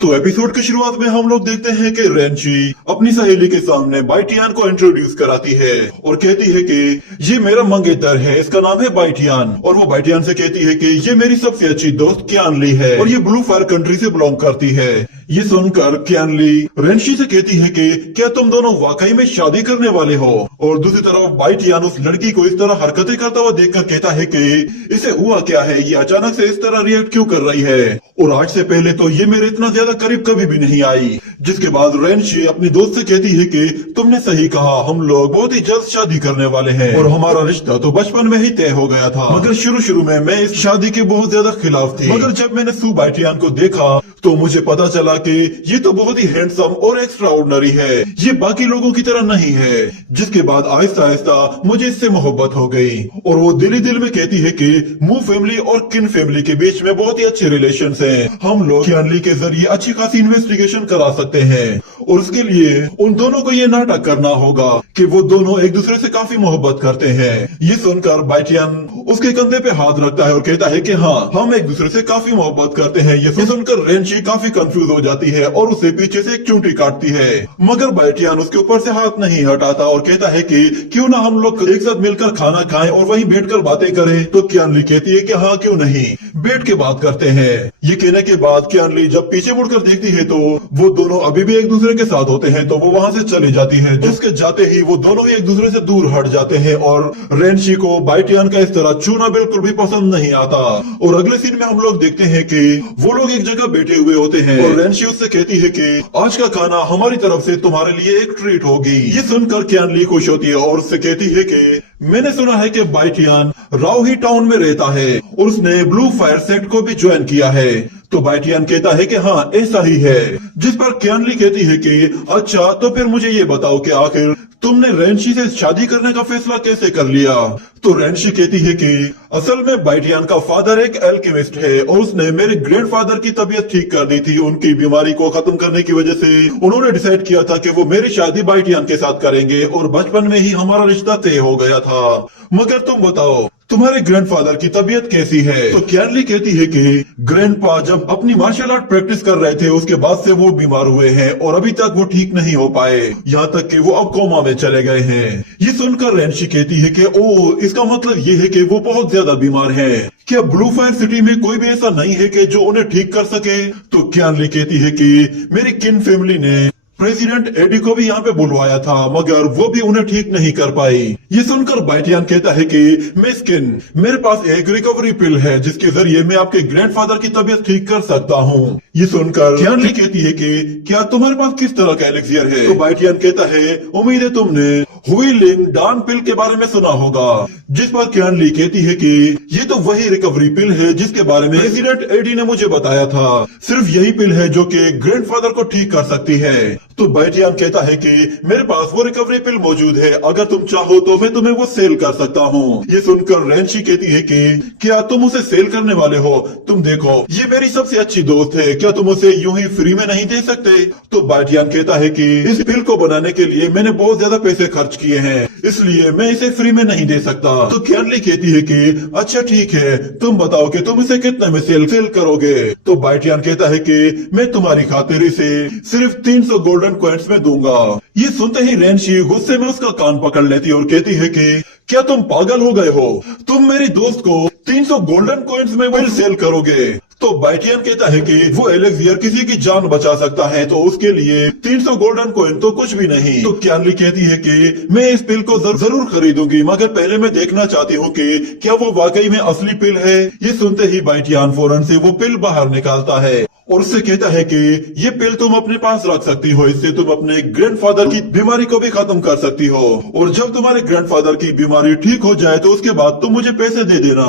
तो एपिसोड की शुरुआत में हम लोग देखते हैं कि रेंची अपनी सहेली के सामने बाइटियान को इंट्रोड्यूस कराती है और कहती है कि ये मेरा मंगेतर है, इसका नाम है बाइटियान। और वो बाइटियान से कहती है कि ये मेरी सबसे अच्छी दोस्त क्यानली है और ये ब्लू फायर कंट्री से बिलोंग करती है। ये सुनकर क्यानली रेंशी से कहती है कि क्या तुम दोनों वाकई में शादी करने वाले हो। और दूसरी तरफ बाइटियान उस लड़की को इस तरह हरकतें करता हुआ देखकर कहता है कि इसे हुआ क्या है, ये अचानक से इस तरह रिएक्ट क्यों कर रही है, और आज से पहले तो ये मेरे इतना ज्यादा करीब कभी भी नहीं आई। जिसके बाद रेंशी अपनी दोस्त से कहती है कि तुमने सही कहा, हम लोग बहुत ही जल्द शादी करने वाले हैं और हमारा रिश्ता तो बचपन में ही तय हो गया था। मगर शुरू में मैं इस शादी के बहुत ज्यादा खिलाफ थी, मगर जब मैंने सू बाइटियान को देखा तो मुझे पता चला कि ये तो बहुत ही हैंडसम और एक्स्ट्राऑर्डिनरी है, ये बाकी लोगों की तरह नहीं है। जिसके बाद आहिस्ता आहिस्ता मुझे इससे मोहब्बत हो गई और वो दिल ही दिल में कहती है कि मू फैमिली और किन फैमिली के बीच में बहुत ही अच्छे रिलेशन हैं। हम लोग क्यानली के जरिए अच्छी खासी इन्वेस्टिगेशन करा सकते हैं और उसके लिए उन दोनों को ये नाटक करना होगा कि वो दोनों एक दूसरे से काफी मोहब्बत करते हैं। ये सुनकर बाइटियान उसके कंधे पे हाथ रखता है और कहता है कि हाँ, हम एक दूसरे से काफी मोहब्बत करते हैं। ये सुनकर रेंशी काफी कंफ्यूज हो जाती है और उसे पीछे से एक चूंटी काटती है, मगर बाइटियान उसके ऊपर से हाथ नहीं हटाता और कहता है कि क्यों ना हम लोग एक साथ मिलकर खाना खाएं और वहीं बैठकर बातें करें। तो क्यानली कहती है कि हाँ, क्यों नहीं, बैठ के बात करते हैं। ये कहने के बाद क्यानली जब पीछे मुड़कर देखती है तो वो दोनों अभी भी एक दूसरे के साथ होते हैं, तो वो वहाँ से चली जाती है। जिसके जाते ही वो दोनों ही एक दूसरे से दूर हट जाते हैं और रेंशी को बाइटियान का इस तरह छूना बिल्कुल भी पसंद नहीं आता। और अगले सीन में हम लोग देखते हैं कि वो लोग एक जगह बैठे हुए होते हैं और रेंशी उससे कहती है कि आज का खाना हमारी तरफ से तुम्हारे लिए एक ट्रीट होगी। ये सुनकर क्यानली खुश होती है और उससे कहती है कि मैंने सुना है कि बाइटियान राउही टाउन में रहता है और उसने ब्लू फायर सेक्ट को भी ज्वाइन किया है। तो बाइटियान कहता है कि हाँ, ऐसा ही है। जिस पर क्यानली कहती है कि अच्छा, तो फिर मुझे ये बताओ कि आखिर तुमने रेंशी से शादी करने का फैसला कैसे कर लिया। तो रेंशी कहती है कि असल में बाइटियान का फादर एक एल्केमिस्ट है और उसने मेरे ग्रैंडफादर की तबीयत ठीक कर दी थी। उनकी बीमारी को खत्म करने की वजह से उन्होंने डिसाइड किया था कि वो मेरी शादी बाइटियान के साथ करेंगे और बचपन में ही हमारा रिश्ता तय हो गया था। मगर तुम बताओ, तुम्हारे ग्रैंडफादर की तबीयत कैसी है। तो क्यानली कहती है कि ग्रैंडपा जब अपनी मार्शल आर्ट प्रैक्टिस कर रहे थे उसके बाद से वो बीमार हुए हैं और अभी तक वो ठीक नहीं हो पाए, यहाँ तक कि वो अब कोमा में चले गए हैं। ये सुनकर रेंशी कहती है कि ओ, इसका मतलब ये है कि वो बहुत ज्यादा बीमार हैं। क्या ब्लू फायर सिटी में कोई भी ऐसा नहीं है कि जो उन्हें ठीक कर सके। तो क्यानली कहती है कि मेरी किन फैमिली ने प्रेसिडेंट एडी को भी यहाँ पे बुलवाया था, मगर वो भी उन्हें ठीक नहीं कर पाई। ये सुनकर बाइटियान कहता है कि मिस किन, मेरे पास एक रिकवरी पिल है जिसके जरिए मैं आपके ग्रैंडफादर की तबीयत ठीक कर सकता हूँ। ये सुनकर क्यानली कहती है कि क्या तुम्हारे पास किस तरह का एलेक्सियर है। तो बाइटियान कहता है उम्मीद है तुमने हुईलिंग डान पिल के बारे में सुना होगा। जिस पर क्यानली कहती है कि ये तो वही रिकवरी पिल है जिसके बारे में प्रेसिडेंट एडी ने मुझे बताया था, सिर्फ यही पिल है जो कि ग्रैंडफादर को ठीक कर सकती है। तो बाइटियान कहता है कि मेरे पास वो रिकवरी पिल मौजूद है, अगर तुम चाहो तो मैं तुम्हें वो सेल कर सकता हूँ। ये सुनकर रेंशी कहती है कि क्या तुम उसे सेल करने वाले हो। तुम देखो, ये मेरी सबसे अच्छी दोस्त है, क्या तुम उसे यूं ही फ्री में नहीं दे सकते। तो बाइटियान कहता है कि इस पिल को बनाने के लिए मैंने बहुत ज्यादा पैसे खर्च किए हैं, इसलिए मैं इसे फ्री में नहीं दे सकता। तो क्यानली कहती है कि अच्छा ठीक है, तुम बताओ कि तुम इसे कितने में सेल करोगे। तो बाइटियान कहता है कि मैं तुम्हारी खातिर इसे सिर्फ 300 गोल्डन कॉइन्स में दूंगा। ये सुनते ही रेंशी गुस्से में उसका कान पकड़ लेती और कहती है कि क्या तुम पागल हो गए हो, तुम मेरी दोस्त को 300 गोल्डन कॉइन्स में वो सेल करोगे। तो बाइटियन कहता है कि वो एलेक्सियर किसी की जान बचा सकता है, तो उसके लिए 300 गोल्डन कॉइन तो कुछ भी नहीं। तो क्यानली कहती है कि मैं इस पिल को जरूर खरीदूंगी, मगर पहले मैं देखना चाहती हूँ कि क्या वो वाकई में असली पिल है। ये सुनते ही बाइटियन फौरन से वो पिल बाहर निकालता है और उससे कहता है कि ये पिल तुम अपने पास रख सकती हो, इससे तुम अपने ग्रैंडफादर की बीमारी को भी खत्म कर सकती हो, और जब तुम्हारे ग्रैंडफादर की बीमारी ठीक हो जाए तो उसके बाद तुम मुझे पैसे दे देना।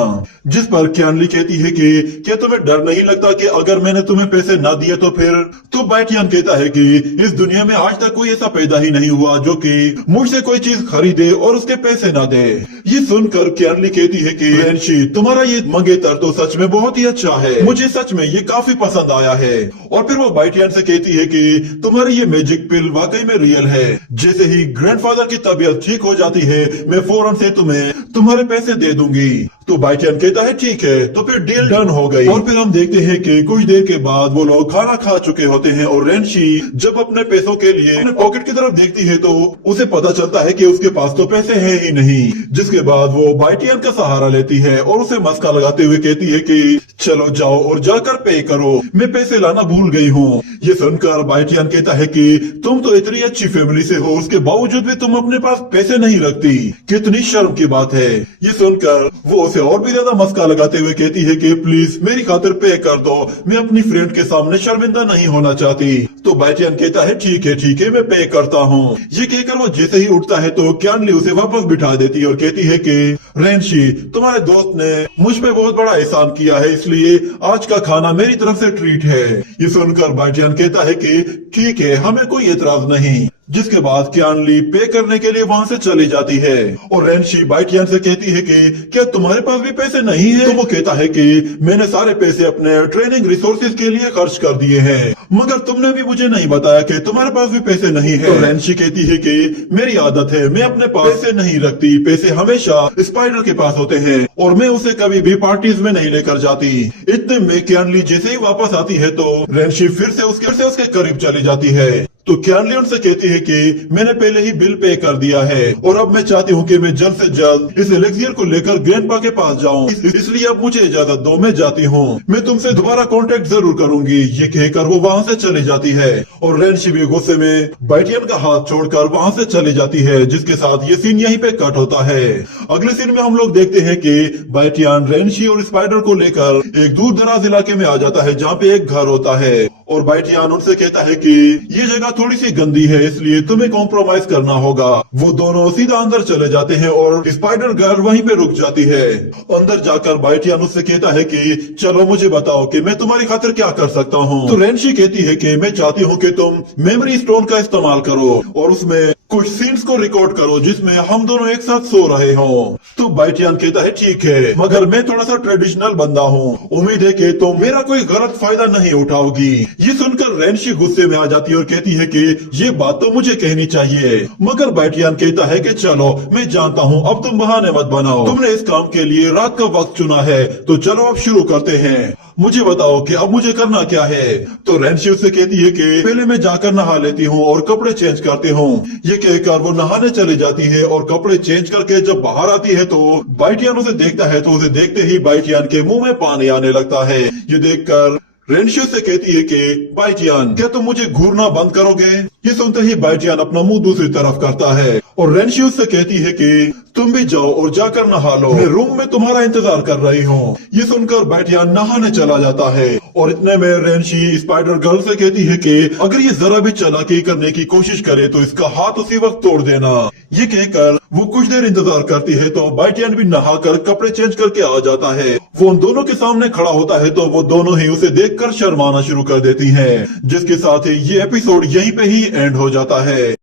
जिस पर क्यानली कहती है कि क्या तुम्हें डर नहीं लगता कि अगर मैंने तुम्हें पैसे ना दिए तो फिर। तो बाइटियन कहता है कि इस दुनिया में आज तक कोई ऐसा पैदा ही नहीं हुआ जो कि मुझसे कोई चीज खरीदे और उसके पैसे ना दे। ये सुनकर क्यानली कहती है कि रेंशी, तुम्हारा ये मंगेतर तो सच में बहुत ही अच्छा है, मुझे सच में ये काफी पसंद आया है। और फिर वो बाइटियन से कहती है कि तुम्हारी ये मैजिक पिल वाकई में रियल है, जैसे ही ग्रैंडफादर की तबीयत ठीक हो जाती है मैं फौरन से तुम्हें तुम्हारे पैसे दे दूंगी। तो बाइटियन कहता है ठीक है, तो फिर डील डन हो गई। और फिर हम देखते हैं कि कुछ देर के बाद वो लोग खाना खा चुके होते हैं और रेंशी जब अपने पैसों के लिए अपने पॉकेट की तरफ देखती है तो उसे पता चलता है कि उसके पास तो पैसे हैं ही नहीं। जिसके बाद वो बाइटियन का सहारा लेती है और उसे मस्का लगाते हुए कहती है कि चलो जाओ और जाकर पे करो, मैं पैसे लाना भूल गई हूँ। ये सुनकर बाइटियन कहता है कि तुम तो इतनी अच्छी फैमिली से हो, उसके बावजूद भी तुम अपने पास पैसे नहीं रखती, कितनी शर्म की बात है। ये सुनकर वो उसे और भी ज्यादा मस्का लगाते हुए कहती है कि प्लीज मेरी खातिर पे कर दो, मैं अपनी फ्रेंड के सामने शर्मिंदा नहीं होना चाहती। तो बाइटियन कहता है ठीक है मैं पे करता हूँ। ये कहकर वो जैसे ही उठता है तो क्यानली उसे वापस बिठा देती है और कहती है कि रेंशी, तुम्हारे दोस्त ने मुझ पे बहुत बड़ा एहसान किया है, इसलिए आज का खाना मेरी तरफ से ट्रीट है। ये सुनकर बाइटियन कहता है कि ठीक है, हमें कोई एतराज नहीं। जिसके बाद क्यानली पे करने के लिए वहाँ से चली जाती है और रेंशी बाइटियन से कहती है कि क्या तुम्हारे पास भी पैसे नहीं है? तो वो कहता है कि मैंने सारे पैसे अपने ट्रेनिंग रिसोर्सेज के लिए खर्च कर दिए हैं, मगर तुमने भी मुझे नहीं बताया कि तुम्हारे पास भी पैसे नहीं है। तो रेंशी कहती है कि मेरी आदत है, मैं अपने पास पैसे नहीं रखती, पैसे हमेशा स्पाइडर के पास होते हैं और मैं उसे कभी भी पार्टीज में नहीं लेकर जाती। इतने में क्यानली जैसे ही वापस आती है तो रेंशी फिर से उसके करीब चली जाती है। तो क्यानली उनसे कहती है कि मैंने पहले ही बिल पे कर दिया है और अब मैं चाहती हूँ कि मैं जल्द से जल्द इस एलेक्सियर को लेकर ग्रैंडपा के पास जाऊँ, इसलिए अब मुझे इजाजत दो, मैं जाती हूँ, मैं तुमसे दोबारा कांटेक्ट जरूर करूंगी। ये कहकर वो वहाँ से चली जाती है और रेंशी भी गुस्से में बाइटियन का हाथ छोड़कर वहाँ से चली जाती है। जिसके साथ ये सीन यहीं पे कट होता है। अगले सीन में हम लोग देखते हैं कि बाइटियन रेंशी और स्पाइडर को लेकर एक दूर दराज इलाके में आ जाता है जहाँ पे एक घर होता है और बाइटियन उनसे कहता है कि ये जगह थोड़ी सी गंदी है, इसलिए तुम्हें कॉम्प्रोमाइज करना होगा। वो दोनों सीधा अंदर चले जाते हैं और स्पाइडर गर्ल वहीं पे रुक जाती है। अंदर जाकर बाइटियन उससे कहता है कि चलो मुझे बताओ कि मैं तुम्हारी खातिर क्या कर सकता हूँ। तो रेंशी कहती है कि मैं चाहती हूँ कि तुम मेमोरी स्टोन का इस्तेमाल करो और उसमें कुछ सीन्स को रिकॉर्ड करो जिसमें हम दोनों एक साथ सो रहे हों। तो बाइटियन कहता है ठीक है, मगर मैं थोड़ा सा ट्रेडिशनल बंदा हूँ, उम्मीद है कि तुम मेरा कोई गलत फायदा नहीं उठाओगी। ये सुनकर रेंशी गुस्से में आ जाती है और कहती है कि ये बात तो मुझे कहनी चाहिए, मगर बाइटियन कहता है कि चलो मैं जानता हूँ, अब तुम बहाने मत बनाओ, तुमने इस काम के लिए रात का वक्त चुना है, तो चलो अब शुरू करते हैं, मुझे बताओ कि अब मुझे करना क्या है। तो रेंशी उससे कहती है कि पहले मैं जाकर नहा लेती हूँ और कपड़े चेंज करती हूँ। ये कहकर वो नहाने चली जाती है और कपड़े चेंज करके जब बाहर आती है तो बाइटियन उसे देखता है, तो उसे देखते ही बाइटियन के मुंह में पानी आने लगता है। ये देखकर रेंशी से कहती है कि बाइटियन, क्या तुम मुझे घूरना बंद करोगे? ये सुनते ही बाइटियन अपना मुंह दूसरी तरफ करता है और रेंशी से कहती है कि तुम भी जाओ और जाकर नहा लो, मैं रूम में तुम्हारा इंतजार कर रही हूँ। ये सुनकर बाइटियन नहाने चला जाता है और इतने में रेंशी स्पाइडर गर्ल से कहती है कि अगर ये जरा भी चालाकी करने की कोशिश करे तो इसका हाथ उसी वक्त तोड़ देना। ये कहकर वो कुछ देर इंतजार करती है तो बाइटियन भी नहाकर कपड़े चेंज करके आ जाता है। वो उन दोनों के सामने खड़ा होता है तो वो दोनों ही उसे देखकर शर्माना शुरू कर देती हैं, जिसके साथ ही ये एपिसोड यहीं पे ही एंड हो जाता है।